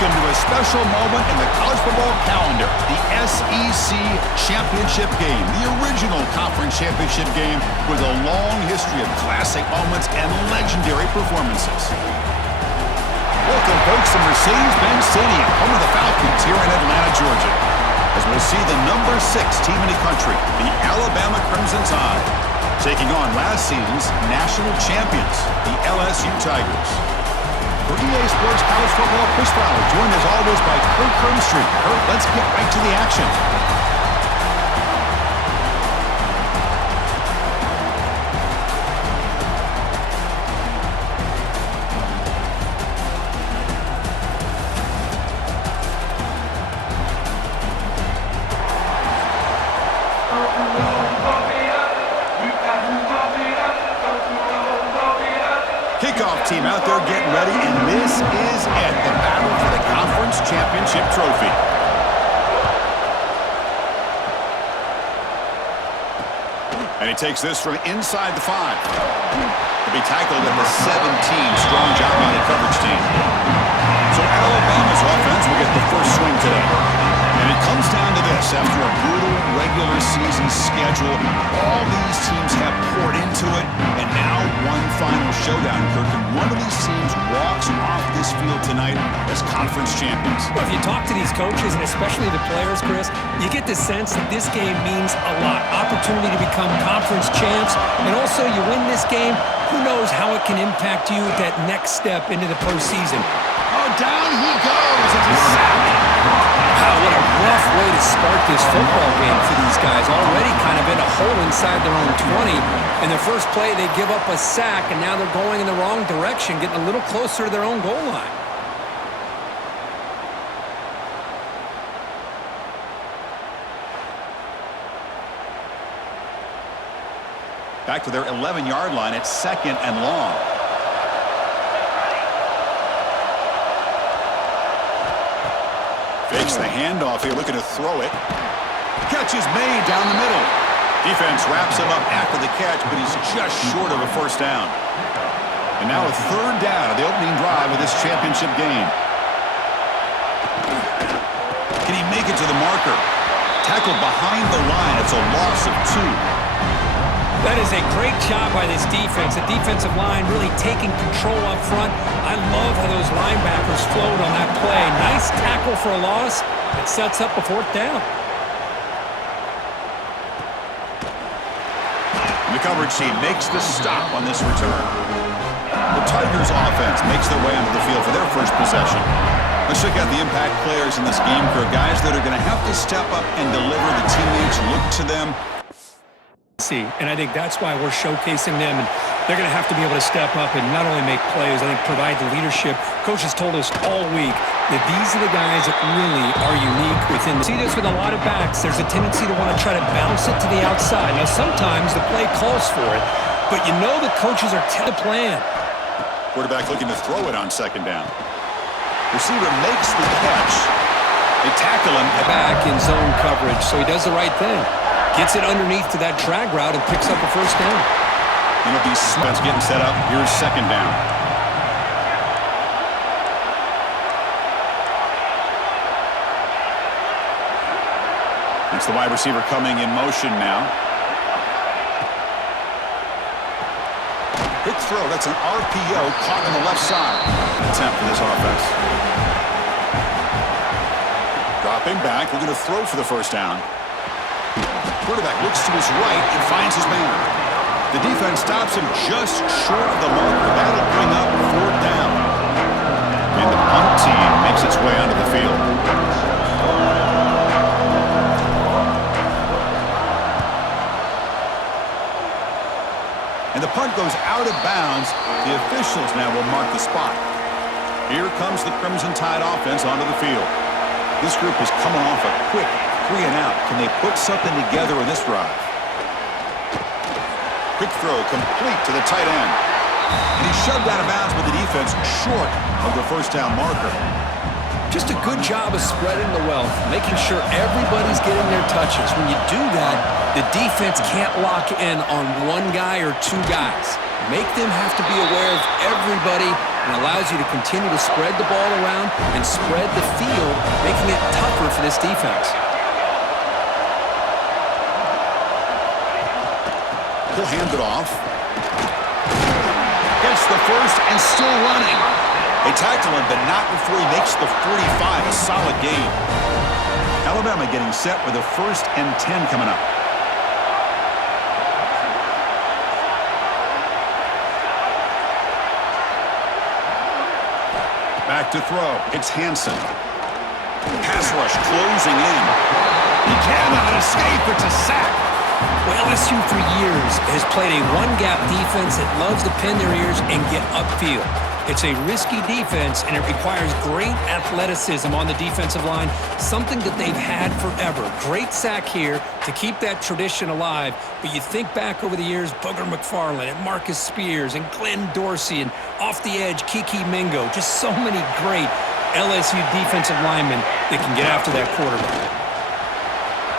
Welcome to a special moment in the college football calendar, the SEC Championship Game, the original conference championship game with a long history of classic moments and legendary performances. Welcome, folks, to Mercedes-Benz Stadium, home of the Falcons here in Atlanta, Georgia, as we'll see the number 6 team in the country, the Alabama Crimson Tide, taking on last season's national champions, the LSU Tigers. For EA Sports College Football, Chris Fowler, joined as always by Kirk Hermstreet. Kirk, let's get right to the action. Kickoff team out there getting ready, and this is it, the battle for the conference championship trophy. And he takes this from inside the 5. To be tackled at the 17. Strong job by the coverage team. So Alabama's offense will get the first swing today. And it comes down to this. After a brutal regular season schedule, all these teams have poured into it, and now one final showdown, Kirk. And one of these teams walks off this field tonight as conference champions. Well, if you talk to these coaches, and especially the players, Chris, you get the sense that this game means a lot. Opportunity to become conference champs, and also you win this game, who knows how it can impact you at that next step into the postseason. Oh, down he goes. It's a sack. Wow, what a rough way to start this football game for these guys. Already kind of in a hole inside their own 20. In their first play, they give up a sack, and now they're going in the wrong direction, getting a little closer to their own goal line. Back to their 11-yard line at 2nd and long. Fakes the handoff here, looking to throw it. Catch is made down the middle. Defense wraps him up after the catch, but he's just short of a first down. And now a 3rd down of the opening drive of this championship game. Can he make it to the marker? Tackled behind the line. It's a loss of 2. That is a great job by this defense. The defensive line really taking control up front. I love how those linebackers flowed on that play. Nice tackle for a loss. It sets up a 4th down. The coverage team makes the stop on this return. The Tigers offense makes their way onto the field for their first possession. Let's check out the impact players in this game, for guys that are going to have to step up and deliver. The teammates look to them. And I think that's why we're showcasing them, and they're going to have to be able to step up and not only make plays, I think provide the leadership. Coach has told us all week that these are the guys that really are unique within the... See this with a lot of backs. There's a tendency to want to try to bounce it to the outside. Now, sometimes the play calls for it, but you know the coaches are telling the plan. Quarterback looking to throw it on 2nd down. Receiver makes the catch. They tackle him. Back in zone coverage, so he does the right thing. Gets it underneath to that drag route and picks up a 1st down. You know, these spots getting set up. Here's 2nd down. It's the wide receiver coming in motion now. Quick throw. That's an RPO caught on the left side. Attempt for this offense. Dropping back. Looking to throw for the 1st down. Quarterback looks to his right and finds his man. The defense stops him just short of the marker. That'll bring up 4th down. And the punt team makes its way onto the field. And the punt goes out of bounds. The officials now will mark the spot. Here comes the Crimson Tide offense onto the field. This group is coming off a quick 3 and out. Can they put something together in this drive? Quick throw complete to the tight end. And he's shoved out of bounds with the defense short of the 1st down marker. Just a good job of spreading the wealth, making sure everybody's getting their touches. When you do that, the defense can't lock in on one guy or 2 guys. Make them have to be aware of everybody and allows you to continue to spread the ball around and spread the field, making it tougher for this defense. He'll hand it off. Gets the first and still running. They tackle him, but not before he makes the 45. A solid game. Alabama getting set with a 1st and 10 coming up. Back to throw. It's Hansen. Pass rush closing in. He cannot escape. It's a sack. Well, LSU for years has played a one-gap defense that loves to pin their ears and get upfield. It's a risky defense, and it requires great athleticism on the defensive line, something that they've had forever. Great sack here to keep that tradition alive, but you think back over the years, Booger McFarland and Marcus Spears and Glenn Dorsey and off the edge, Kiki Mingo, just so many great LSU defensive linemen that can get after that quarterback.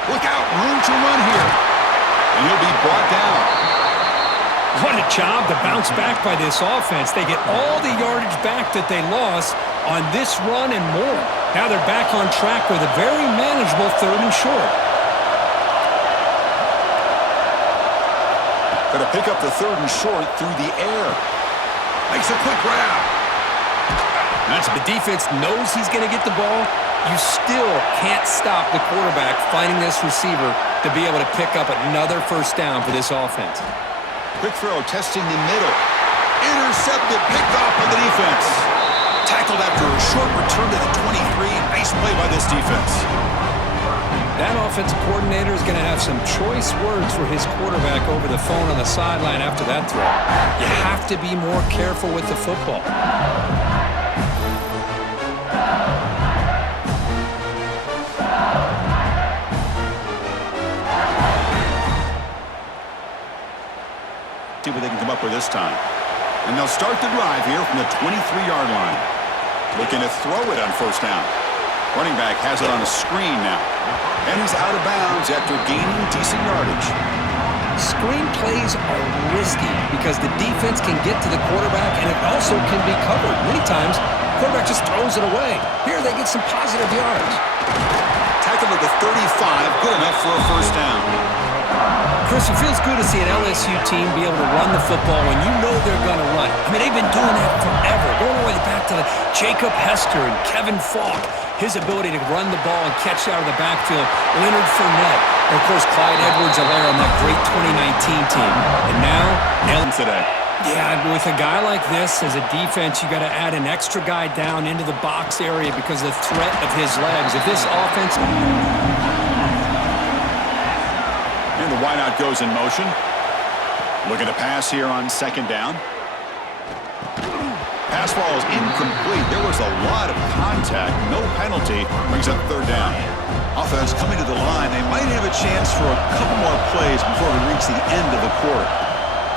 Look out, room to run here. And he'll be brought down. What a job to bounce back by this offense. They get all the yardage back that they lost on this run and more. Now they're back on track with a very manageable 3rd and short. Going to pick up the 3rd and short through the air. Makes a quick grab. The defense knows he's going to get the ball. You still can't stop the quarterback finding this receiver to be able to pick up another 1st down for this offense. Quick throw, testing the middle. Intercepted, picked off by the defense. Tackled after a short return to the 23. Nice play by this defense. That offensive coordinator is going to have some choice words for his quarterback over the phone on the sideline after that throw. You have to be more careful with the football. See what they can come up with this time. And they'll start the drive here from the 23-yard line. Looking to throw it on 1st down. Running back has it on a screen now. And he's out of bounds after gaining decent yardage. Screen plays are risky because the defense can get to the quarterback and it also can be covered. Many times, the quarterback just throws it away. Here they get some positive yards. Tackled at the 35, good enough for a 1st down. Chris, it feels good to see an LSU team be able to run the football when you know they're going to run. I mean, they've been doing that forever, going all the way back to Jacob Hester and Kevin Falk. His ability to run the ball and catch out of the backfield, Leonard Fournette, and of course Clyde Edwards-Helaire on that great 2019 team. And now, Ellen today. Yeah, with a guy like this as a defense, you got to add an extra guy down into the box area because of the threat of his legs. If this offense... And the wideout goes in motion. Looking to pass here on 2nd down. Pass ball is incomplete. There was a lot of contact. No penalty. Brings up 3rd down. Offense coming to the line. They might have a chance for a couple more plays before we reach the end of the quarter.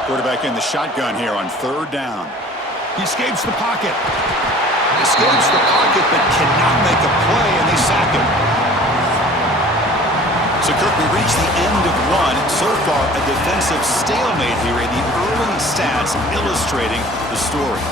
Quarterback in the shotgun here on 3rd down. He escapes the pocket. Escapes the pocket but cannot make a play, and they sack him. So, Kirk, we reach the end of 1. So far, a defensive stalemate here in the early stats illustrating the story.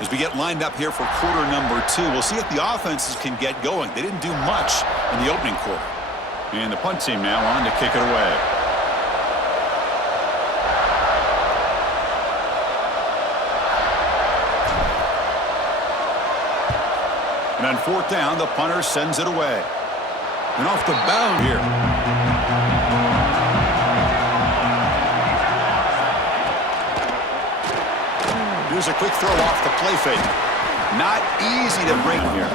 As we get lined up here for quarter number 2, we'll see if the offenses can get going. They didn't do much in the opening quarter. And the punt team now on to kick it away. And on 4th down, the punter sends it away. And off the bound here. Here's a quick throw off the play fake. Not easy to bring here.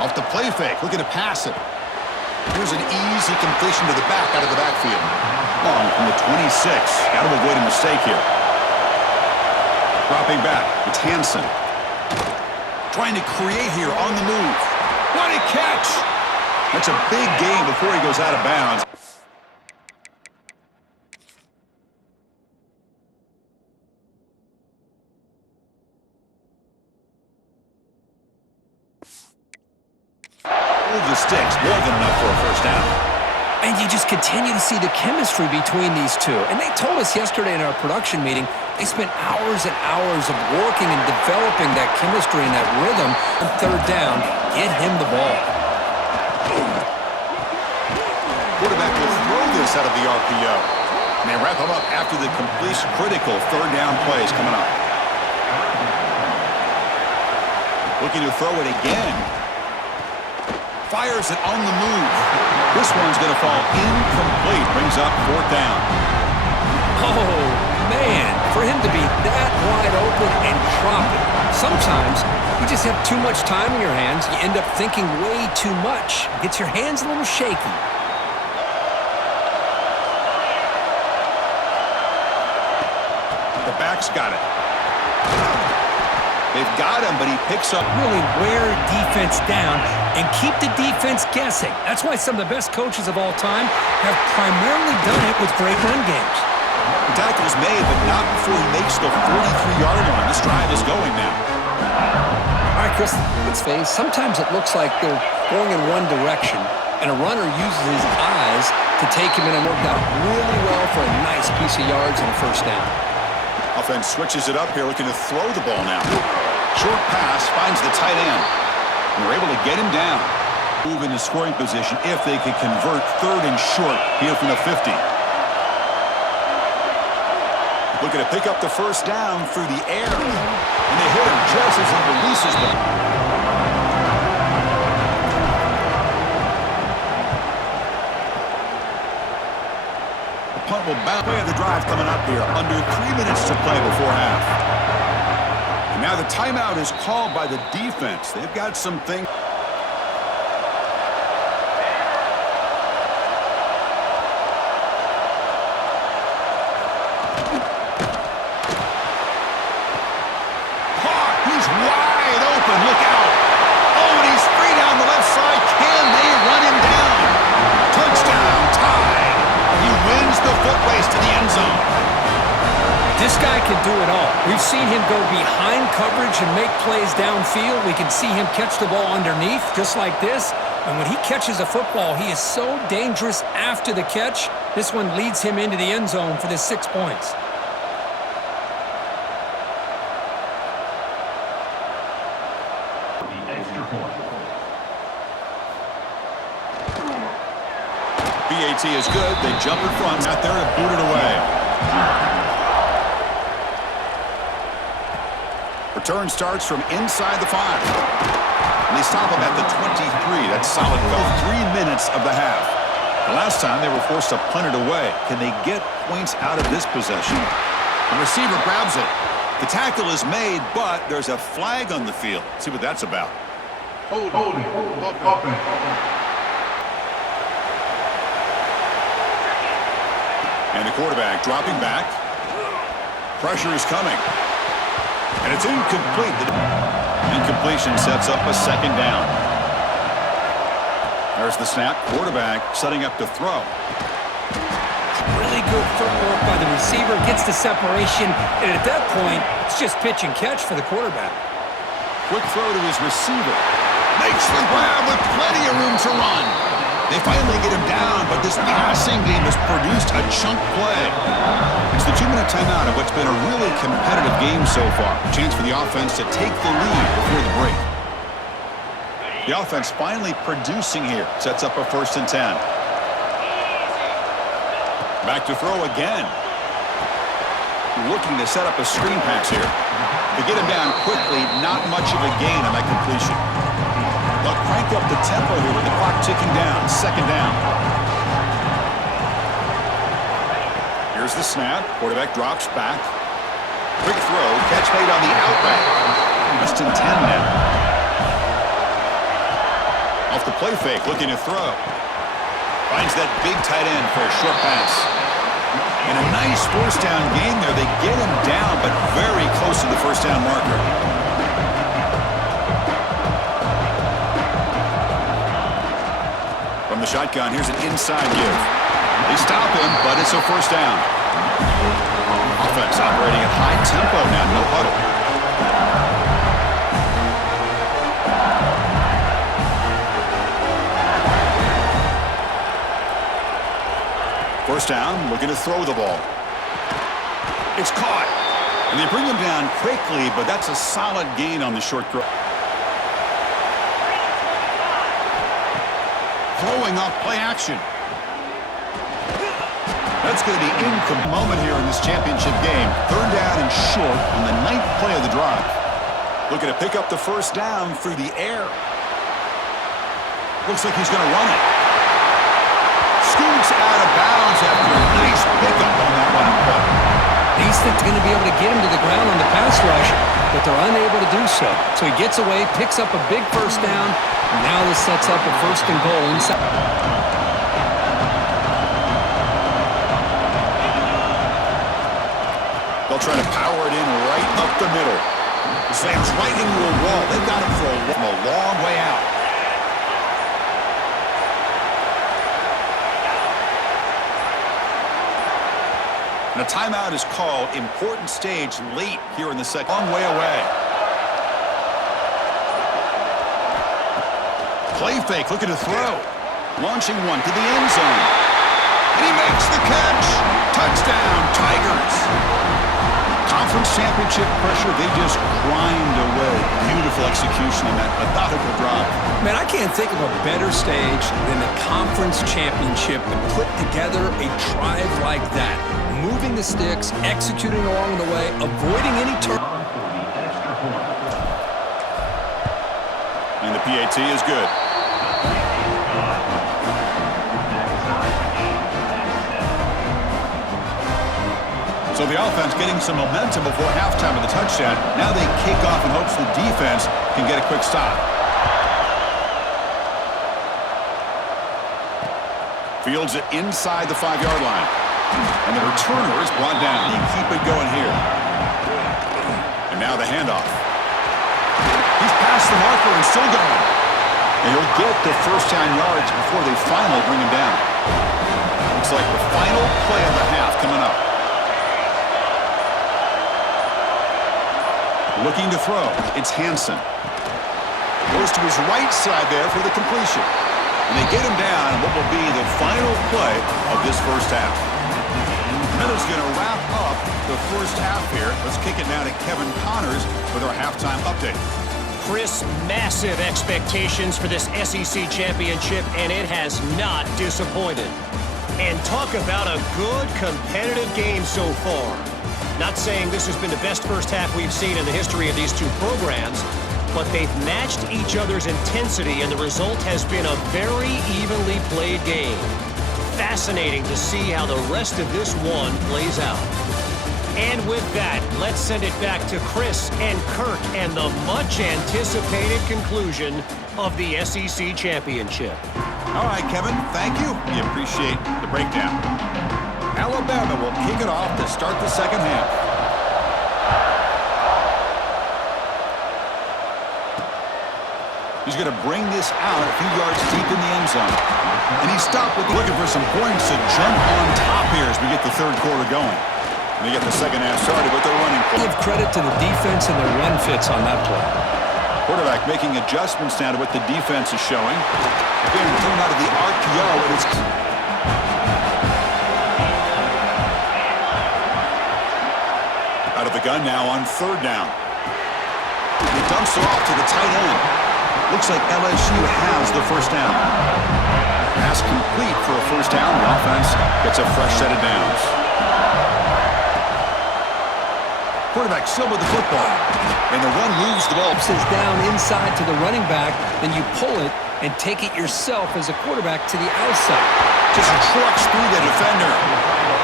Off the play fake, looking to pass it. Here's an easy completion to the back out of the backfield. Long from the 26. Got to avoid a mistake here. Dropping back, it's Hansen. Trying to create here on the move. What a catch! That's a big gain before he goes out of bounds. hold the sticks more than enough for a first down. And you just continue to see the chemistry between these two. And they told us yesterday in our production meeting, they spent hours and hours of working and developing that chemistry and that rhythm. On third down, get him the ball. Quarterback will throw this out of the RPO. And they wrap him up after the completion. Critical third down plays coming up. Looking to throw it again. Fires it on the move. This one's going to fall incomplete. Brings up fourth down. Oh, man, for him to be that wide open and drop it. Sometimes you just have too much time in your hands. You end up thinking way too much. Gets your hands a little shaky. The back's got it. They've got him, but he picks up. Really wear defense down and keep the defense guessing. That's why some of the best coaches of all time have primarily done it with great run games. The tackle's made, but not before he makes the 43-yard line. This drive is going now. All right, Chris, let's face, sometimes it looks like they're going in one direction, and a runner uses his eyes to take him in and work out really well for a nice piece of yards and a first down. Offense switches it up here, looking to throw the ball now. Short pass finds the tight end. And they're able to get him down. Move into scoring position if they can convert third and short here from the 50. Looking to pick up the first down through the air. And they hit him just as he releases the ball. Punt will bounce. Play of the drive coming up here. Under 3 minutes to play before half. And now the timeout is called by the defense. They've got some things. Caught. He's wide open. Look out. Oh, and he's free down the left side. Can they run him down? Touchdown. Tied. He wins the foot race to the end zone. This guy can do it all. We've seen him go behind coverage and make plays downfield. We can see him catch the ball underneath, just like this. And when he catches a football, he is so dangerous after the catch. This one leads him into the end zone for the 6 points. BAT is good. They jump in front. Out there to boot it away. Return starts from inside the 5. And they stop him at the 23. That's solid. 3 minutes of the half. The last time they were forced to punt it away. Can they get points out of this possession? The receiver grabs it. The tackle is made, but there's a flag on the field. Let's see what that's about. Hold it. And the quarterback dropping back. Pressure is coming. And it's incomplete. The incompletion sets up a second down. There's the snap. Quarterback setting up to throw. Really good footwork by the receiver. Gets the separation. And at that point, it's just pitch and catch for the quarterback. Quick throw to his receiver. Makes the grab with plenty of room to run. They finally get him down, but this passing game has produced a chunk play. It's the 2-minute timeout of what's been a really competitive game so far. A chance for the offense to take the lead before the break. The offense finally producing here. Sets up a 1st and 10. Back to throw again. Looking to set up a screen pass here. To get him down quickly, not much of a gain on that completion. They'll crank up the tempo here with the clock ticking down. Second down. Here's the snap. Quarterback drops back. Quick throw. Catch made on the outright. Just in 10 now. Off the play fake. Looking to throw. Finds that big tight end for a short pass. And a nice first down game there. They get him down, but very close to the first down marker. From the shotgun, here's an inside give. They stop him, but it's a first down. Offense operating at high tempo now, no huddle. First down, looking to throw the ball. It's caught. And they bring him down quickly, but that's a solid gain on the short throw. Throwing off play action. That's going to be incomplete moment here in this championship game. Third down and short on the 9th play of the drive. Looking to pick up the first down through the air. Looks like he's going to run it. Scoots out of bounds after a nice pickup on that one play. He's going to be able to get him to the ground on the pass rush, but they're unable to do so. So he gets away, picks up a big first down. Now this sets up a first and goal inside. They'll try to power it in right up the middle. Slams right into a wall. They've got him from a long way out. And a timeout is called. Important stage late here in the second. Long way away. Play fake, looking to throw. Launching one to the end zone. And he makes the catch. Touchdown, Tigers. Conference championship pressure, they just grind away. Beautiful execution in that methodical drive. Man, I can't think of a better stage than the conference championship to put together a drive like that. Moving the sticks, executing along the way, avoiding any turn. And the PAT is good. So the offense getting some momentum before halftime of the touchdown. Now they kick off in hopes the defense can get a quick stop. Fields it inside the 5-yard line. And the returner is brought down. You keep it going here. And now the handoff. He's past the marker and still going. And he'll get the first down yards before they finally bring him down. Looks like the final play of the half coming up. Looking to throw. It's Hansen. Goes to his right side there for the completion. And they get him down in what will be the final play of this first half. That is going to wrap up the first half here. Let's kick it now to Kevin Connors with our halftime update. Chris, massive expectations for this SEC championship, and it has not disappointed. And talk about a good competitive game so far. Not saying this has been the best first half we've seen in the history of these two programs, but they've matched each other's intensity, and the result has been a very evenly played game. Fascinating to see how the rest of this one plays out. And with that, let's send it back to Chris and Kirk and the much-anticipated conclusion of the SEC championship. All right, Kevin, thank you. We appreciate the breakdown. Alabama will kick it off to start the second half. He's going to bring this out a few yards deep in the end zone. And he stopped with looking for some points to jump on top here as we get the third quarter going. And they get the second half started with their running play. Give credit to the defense and their run fits on that play. Quarterback making adjustments now to what the defense is showing. Again, coming out of the RPO, and it's out of the gun now on third down. He dumps it off to the tight end. Looks like LSU has the first down. Pass complete for a first down. The offense gets a fresh set of downs. Quarterback still with the football. And the run moves the ball. Is down inside to the running back, then you pull it and take it yourself as a quarterback to the outside. Just trucks through the defender.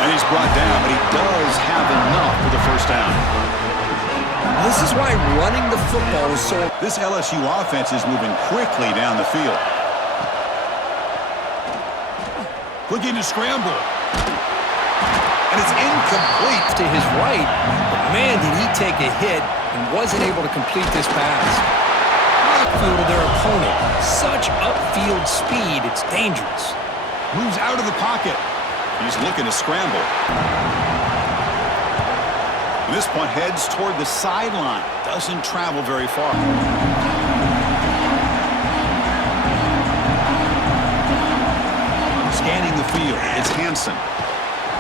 And he's brought down, but he does have enough for the first down. This is why running the football is so... This LSU offense is moving quickly down the field. Looking to scramble. And it's incomplete. To his right, but man, did he take a hit and wasn't able to complete this pass. Outfield of their opponent. Such upfield speed, it's dangerous. Moves out of the pocket. He's looking to scramble. At this point, heads toward the sideline. Doesn't travel very far. Scanning the field. It's Hansen.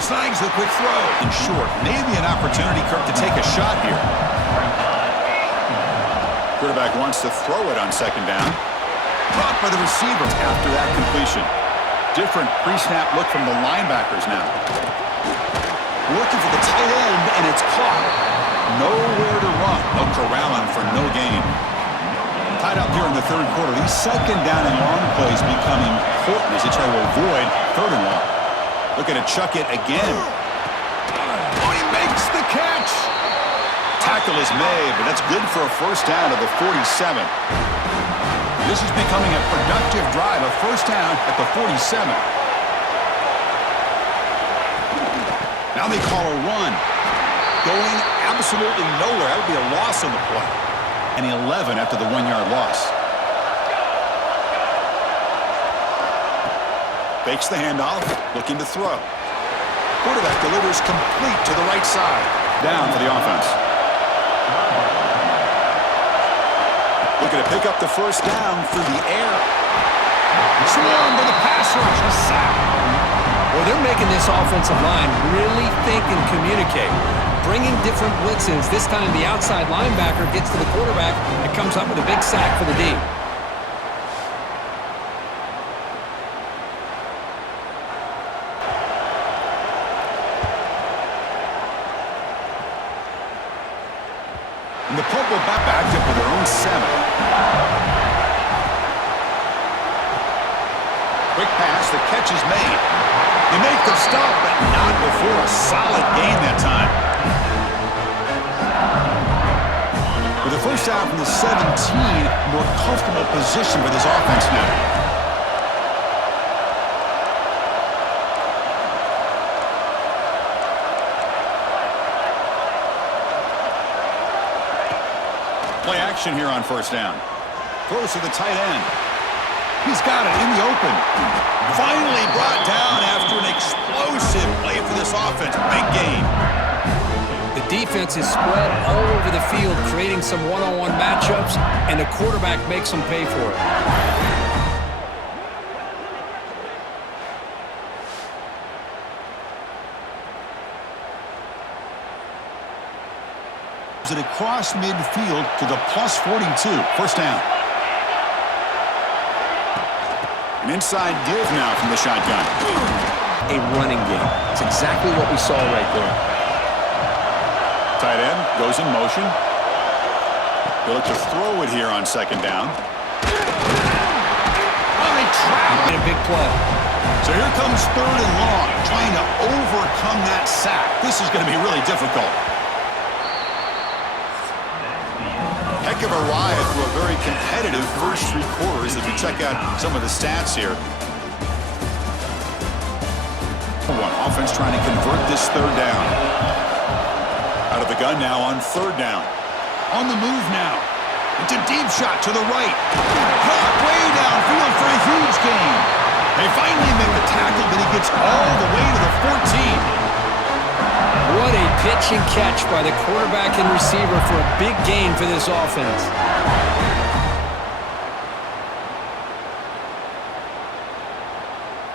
Snags the quick throw. In short, maybe an opportunity, Kirk, to take a shot here. Quarterback wants to throw it on second down. Caught by the receiver after that completion. Different pre-snap look from the linebackers now. Looking for the tight end, and it's caught. Nowhere to run. They'll corral him for no gain. Tied up here in the third quarter. These second down and long plays become important as they try to avoid third and long. Looking to chuck it again. Oh, he makes the catch. Tackle is made, but that's good for a first down to the 47. This is becoming a productive drive, a first down at the 47. Now they call a run. Going absolutely nowhere. That would be a loss on the play. And 11 after the 1-yard loss. Fakes the handoff, looking to throw. Quarterback delivers complete to the right side. Down for the offense. Looking to pick up the first down through the air. Swarm to the pass rush, a sack. Well, they're making this offensive line really think and communicate. Bringing different blitzes. This time the outside linebacker gets to the quarterback and comes up with a big sack for the D. And the punt will back up with their own 7. Quick pass, the catch is made. They make the stop, but not before a solid gain that time. With the first down from the 17, more comfortable position for this offense now. Play action here on first down. Throws to the tight end. He's got it in the open. Finally brought down after an explosive play for this offense. Big game. The defense is spread all over the field, creating some one-on-one matchups, and the quarterback makes them pay for it. It across midfield to the plus 42. First down. An inside give now from the shotgun. A running game. It's exactly what we saw right there. Tight end goes in motion. They look to throw it here on second down. Oh, they trap it. A big play. So here comes third and long, trying to overcome that sack. This is going to be really difficult. Heck of a ride through a very competitive first 3 quarters as we check out some of the stats here. Offense trying to convert this third down. Out of the gun now on third down. On the move now. It's a deep shot to the right. Caught way downfield for a huge gain. They finally make the tackle, but he gets all the way to the 14. What a pitch and catch by the quarterback and receiver for a big gain for this offense.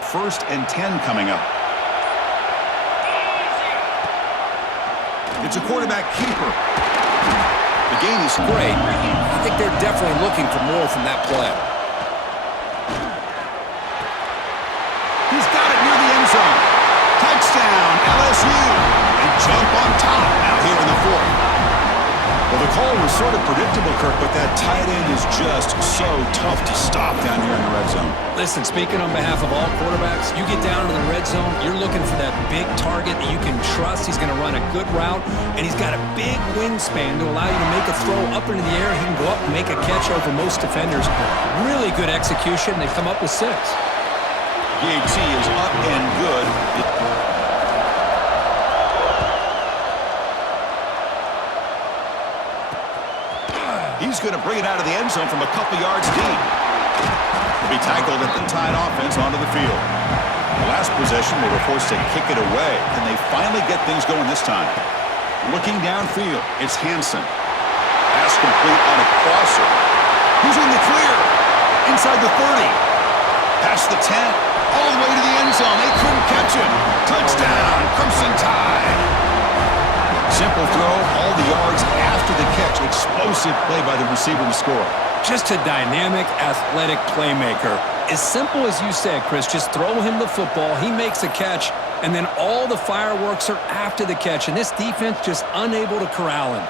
First and 10 coming up. It's a quarterback keeper. The gain is great. I think they're definitely looking for more from that play. He's got it near the end zone. Touchdown, LSU. Jump on top now here in the 4th. Well, the call was sort of predictable, Kirk, but that tight end is just so tough to stop down here in the red zone. Listen, speaking on behalf of all quarterbacks, you get down to the red zone, you're looking for that big target that you can trust. He's going to run a good route, and he's got a big wingspan to allow you to make a throw up into the air. He can go up and make a catch over most defenders. Really good execution. They've come up with 6. PAT is up and good. He's going to bring it out of the end zone from a couple yards deep. He'll be tackled at the tied offense onto the field. The last possession, they were forced to kick it away. Can they finally get things going this time? Looking downfield, it's Hansen. Pass complete on a crosser. Who's in the clear? Inside the 30. Past the 10, all the way to the end zone. They couldn't catch him. Touchdown, Crimson Tide. Simple throw, all the yards after the catch. Explosive play by the receiver to score. Just a dynamic, athletic playmaker. As simple as you said, Chris, just throw him the football, he makes a catch, and then all the fireworks are after the catch, and this defense just unable to corral him.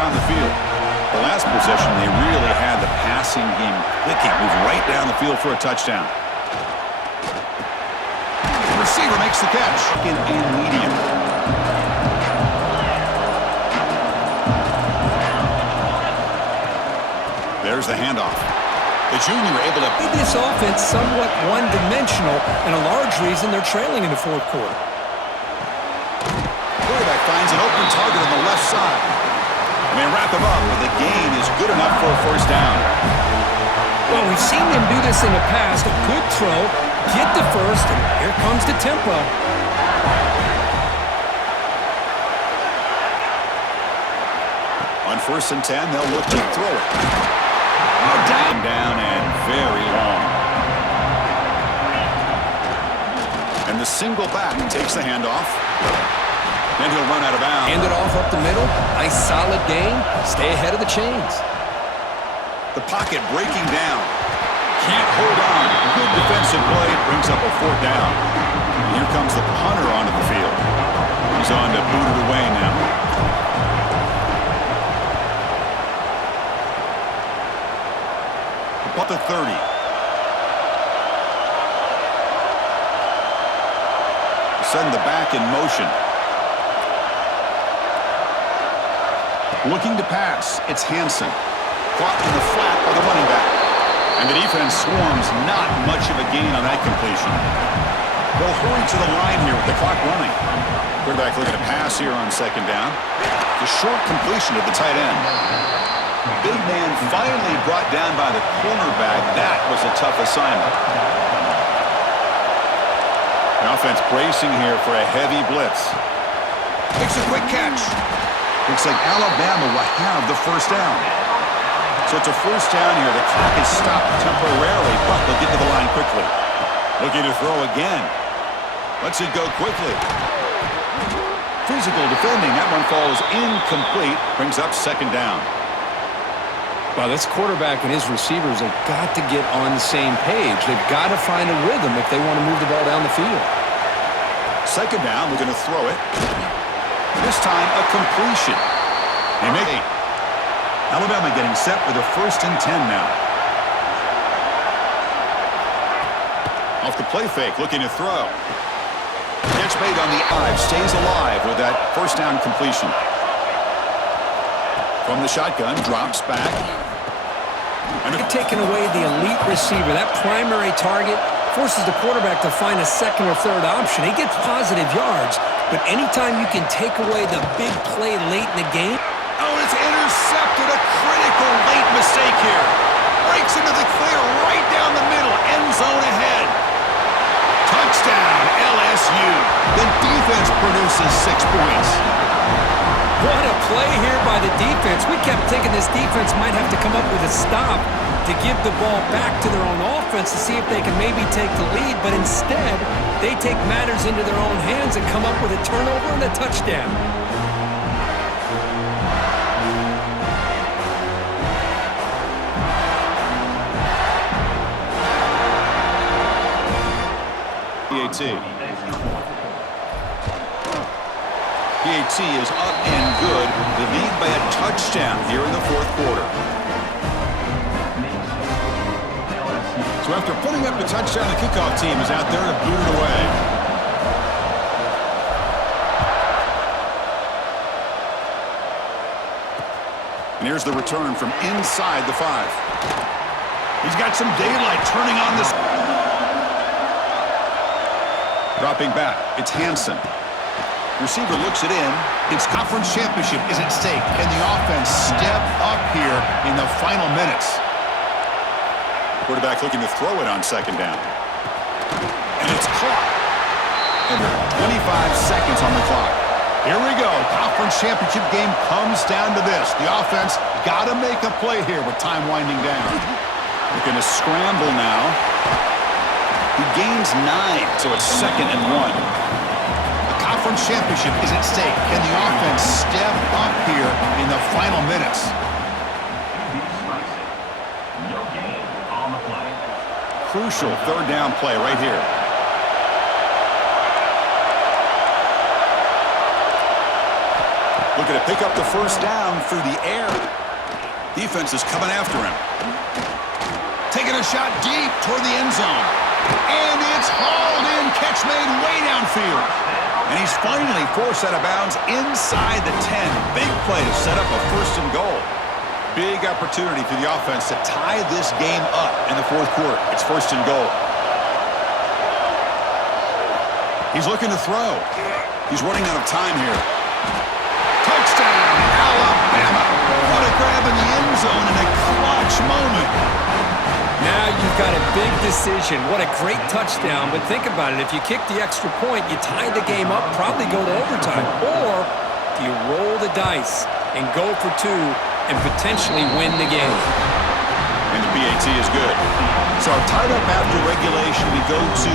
On the field. The last possession, they really had the passing game clicking. Moved right down the field for a touchdown. The receiver makes the catch. In medium. There's the handoff. The junior able to Made this offense somewhat one-dimensional, and a large reason they're trailing in the fourth quarter. quarterback finds an open target on the left side. And they wrap him up, but the gain is good enough for a first down. Well, we've seen them do this in the past. A good throw, get the first, and here comes the tempo. On 1st and 10, they'll look to throw it. Down and very long. And the single back takes the handoff. Then he'll run out of bounds. Hand it off up the middle. Nice solid gain. Stay ahead of the chains. The pocket breaking down. Can't hold on. Good defensive play. Brings up a 4th down. And here comes the punter onto the field. He's on to boot it away now. About the 30. Send the back in motion. Looking to pass. It's Hansen. Caught in the flat by the running back. And the defense swarms. Not much of a gain on that completion. They'll hurry to the line here with the clock running. Quarterback looking to pass here on 2nd down. The short completion to the tight end. Big man finally brought down by the cornerback. That was a tough assignment. The offense bracing here for a heavy blitz. Makes a quick catch. Looks like Alabama will have the first down. So it's a first down here. The clock is stopped temporarily, but they'll get to the line quickly. Looking to throw again. Lets it go quickly. Physical defending. That one falls incomplete. Brings up 2nd down. Well, this quarterback and his receivers have got to get on the same page. They've got to find a rhythm if they want to move the ball down the field. 2nd down, we're going to throw it. This time, a completion. They make 8. Alabama getting set for the 1st and 10 now. Off the play fake, looking to throw. Catch made on the 5, stays alive with that 1st down completion. From the shotgun, drops back. And taking away the elite receiver, that primary target, forces the quarterback to find a 2nd or 3rd option. He gets positive yards, but anytime you can take away the big play late in the game. Oh, it's intercepted. A critical late mistake here. Breaks into the clear right down the middle. End zone ahead. Touchdown, LSU. The defense produces 6 points. What a play here by the defense. We kept thinking this defense might have to come up with a stop to give the ball back to their own offense to see if they can maybe take the lead, but instead, they take matters into their own hands and come up with a turnover and a touchdown. PAT is up and good. The lead by a touchdown here in the 4th quarter. So after putting up the touchdown, the kickoff team is out there to boot it away. And here's the return from inside the 5. He's got some daylight turning on this. Dropping back, it's Hansen. Receiver looks it in. Its conference championship is at stake. Can the offense step up here in the final minutes? Quarterback looking to throw it on 2nd down. And it's caught. And 25 seconds on the clock. Here we go. Conference championship game comes down to this. The offense got to make a play here with time winding down. Looking to scramble now. He gains 9, so it's 2nd and 1. The conference championship is at stake. Can the offense step up here in the final minutes? Crucial 3rd down play right here. Looking to pick up the 1st down through the air. Defense is coming after him. Taking a shot deep toward the end zone. And it's hauled in. Catch made way downfield. And he's finally forced out of bounds inside the 10. Big play to set up a 1st and goal. Big opportunity for the offense to tie this game up in the 4th quarter. It's 1st and goal. He's looking to throw. He's running out of time here. Touchdown, Alabama. What a grab in the end zone in a clutch moment. Now you've got a big decision. What a great touchdown. But think about it. If you kick the extra point, you tie the game up, probably go to overtime. Or do you roll the dice and go for 2 and potentially win the game? And the PAT is good. So tied up after regulation, we go to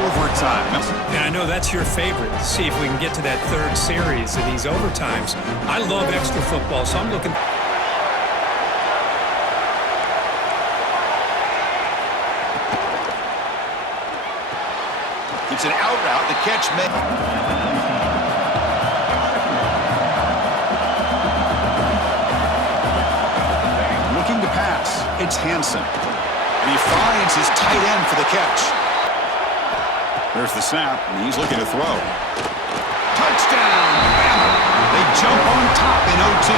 overtime. And I know that's your favorite. See if we can get to that 3rd series of these overtimes. I love extra football, so I'm looking... It's an out route. The catch made. It's Hansen. And he finds his tight end for the catch. There's the snap, and he's looking to throw. Touchdown, Bama! They jump on top in OT.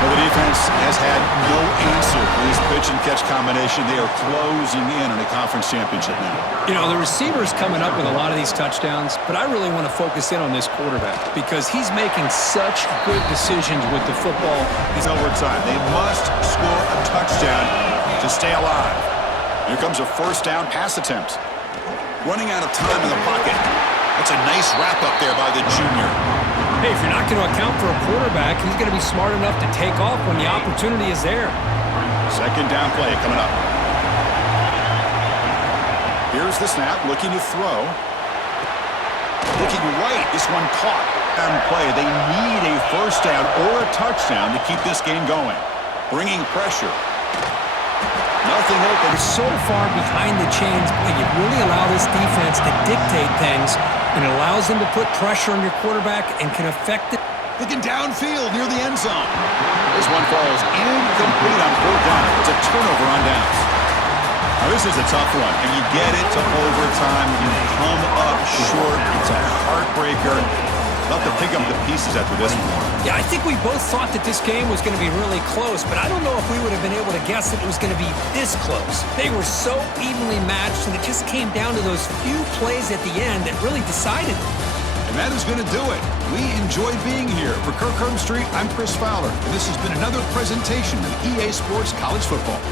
Well, the defense has had no answer for this pitch and catch combination. They are closing in on a conference championship now. You know, the receiver's coming up with a lot of these touchdowns, but I really want to focus in on this quarterback because he's making such good decisions with the football. He's overtime. They must score a touchdown to stay alive. Here comes a 1st down pass attempt. Running out of time in the pocket. That's a nice wrap-up there by the junior. Hey, if you're not going to account for a quarterback, he's going to be smart enough to take off when the opportunity is there. 2nd down play coming up. Here's the snap, looking to throw. Looking right, this one caught. Down play, they need a 1st down or a touchdown to keep this game going. Bringing pressure. Nothing open. They're so far behind the chains, but you really allow this defense to dictate things, and it allows them to put pressure on your quarterback and can affect it. Looking downfield near the end zone. This one falls incomplete on 4th down. It's a turnover on downs. Now, this is a tough one. If you get it to overtime, you come up short. It's a heartbreaker. They'll have to pick up the pieces after this one. Yeah, I think we both thought that this game was going to be really close, but I don't know if we would have been able to guess that it was going to be this close. They were so evenly matched, and it just came down to those few plays at the end that really decided it. And that is going to do it. We enjoyed being here. For Kirk Street, I'm Chris Fowler, and this has been another presentation of EA Sports College Football.